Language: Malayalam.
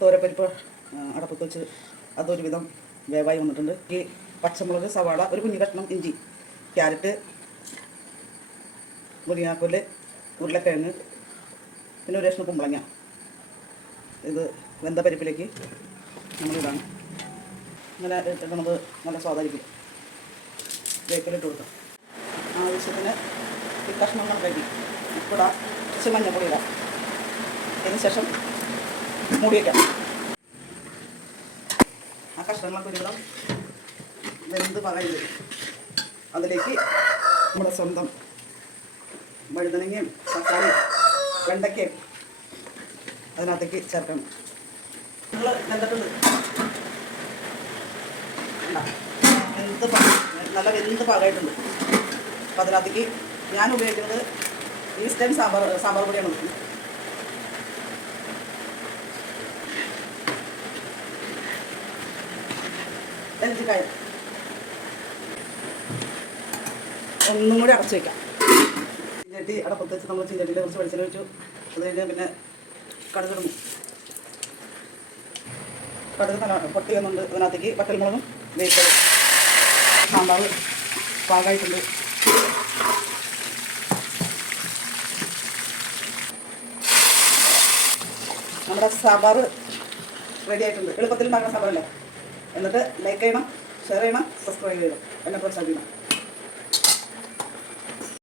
തോരപ്പരിപ്പ് അടപ്പത്ത് വെച്ച് അതൊരു വിധം വേവായി വന്നിട്ടുണ്ട്. ഈ പച്ചമുളക്, സവാള, ഒരു കുഞ്ഞു കഷ്ണം ഇഞ്ചി, ക്യാരറ്റ്, മുരിങ്ങാക്കോല്, ഉരുളക്കിഴങ്ങ്, പിന്നെ ഒരു കഷ്ണം കുമ്പളങ്ങ. ഇത് വെന്ത പരിപ്പിലേക്ക് നമ്മളിതാണ് ഇങ്ങനെ ഇട്ടിട്ടുള്ളത്. നല്ല സ്വാദായിരിക്കും. വേപ്പിലിട്ട് കൊടുക്കാം. ആവശ്യത്തിന് ഈ കഷ്ണങ്ങൾ കഴുകി ഉപ്പിടാം, കുറച്ച് മഞ്ഞൾപ്പൊടി ഇടാം. അതിന് ശേഷം മൂടി വയ്ക്കാം. ആ കഷ്ണങ്ങളൊക്കെ ഒരു വിധം വെന്ത് പകരുത്. അതിലേക്ക് നമ്മുടെ സ്വന്തം വഴുതനങ്ങയും തക്കാളിയും വെണ്ടയ്ക്കയും അതിനകത്തേക്ക് ചേർക്കണം. നിങ്ങൾ വെന്തിട്ടുണ്ട്, നല്ല വെന്ത് പാകമായിട്ടുണ്ട്. അപ്പം അതിനകത്തേക്ക് ഞാൻ ഉപയോഗിക്കുന്നത് ഈസ്റ്റേൺ സാമ്പാർ പൊടിയാണ്. എഞ്ചിക്കായം ഒന്നും കൂടി അടച്ചു വയ്ക്കാം. ചീഞ്ചട്ടി അടപ്പത്ത് വെച്ച് നമ്മൾ ചീഞ്ചട്ടിയിൽ കുറച്ച് വെളിച്ചെണ്ണ വെച്ചു. അത് കഴിഞ്ഞാൽ പിന്നെ കടുകിടുന്നു. കടുക് പൊട്ടി വന്നുണ്ട്. അതിനകത്തേക്ക് പട്ടൽമുളകും വേപ്പില. സാമ്പാർ പാകമായിട്ടുണ്ട്. നമ്മുടെ സാമ്പാർ റെഡി ആയിട്ടുണ്ട്. എളുപ്പത്തിൽ ഉണ്ടാക്കുന്ന സാമ്പാറല്ലേ. എന്നിട്ട് ലൈക്ക് ചെയ്യണം, ഷെയർ ചെയ്യണം, സബ്സ്ക്രൈബ് ചെയ്യണം, എന്നെ പ്രോത്സാഹിപ്പിക്കണം.